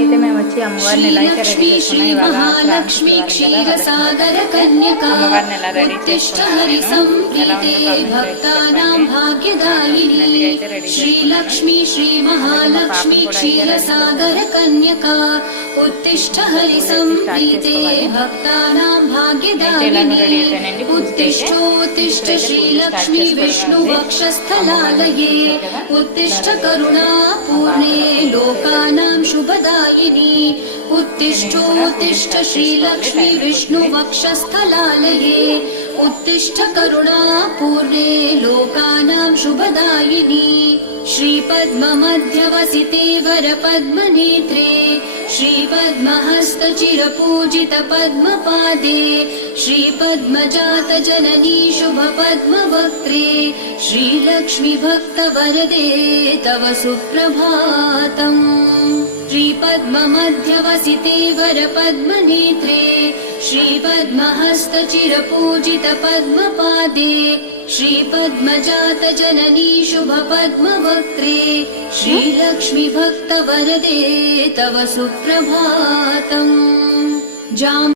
అయితే మేము వచ్చి అమ్మవారిని ఎలా అయితే రెడీ చేసుకున్నాం ఇవాళ మహాలక్ష్మి క్షీరసాగర కన్యకా ఉత్తిష్ట హరి సంప్రీతే భక్తానాం భాగ్యదాయిని శ్రీలక్ష్మి శ్రీ మహాలక్ష్మి క్షీరసాగర కన్యకా ఉత్తిష్ట హరి సంప్రీతే భక్తానాం భాగ్యదాయిని ఉత్తిష్టోత్తిష్ట శ్రీలక్ష్మి విష్ణు వక్షస్థలాలయే उत्तिष्ठ करुणा पूर्णे लोकानां शुभदायिनी उत्तिष्ठोत्तिष्ठ श्रीलक्ष्मी विष्णु वक्षस्थलालये उत्तिष्ठ करुणा पूर्णे लोकानां शुभदायिनी श्रीपद्ममध्यवसिते वरपद्मनेत्रे श्रीपद्महस्तचिरपूजित पद्मपादे श्रीपद्मजात जननी शुभपद्मवक्त्रे श्रीलक्ष्मी भक्तवरदे तव सुप्रभातम् श्रीपद्ममध्यवसिते वरपद्मनेत्रे श्रीपद्महस्तचिरपूजित पद्मपादे श्रीपद्मजात जननी शुभपद्मवक्त्रे श्रीलक्ष्मी भक्तवरदे तव सुप्रभातम्।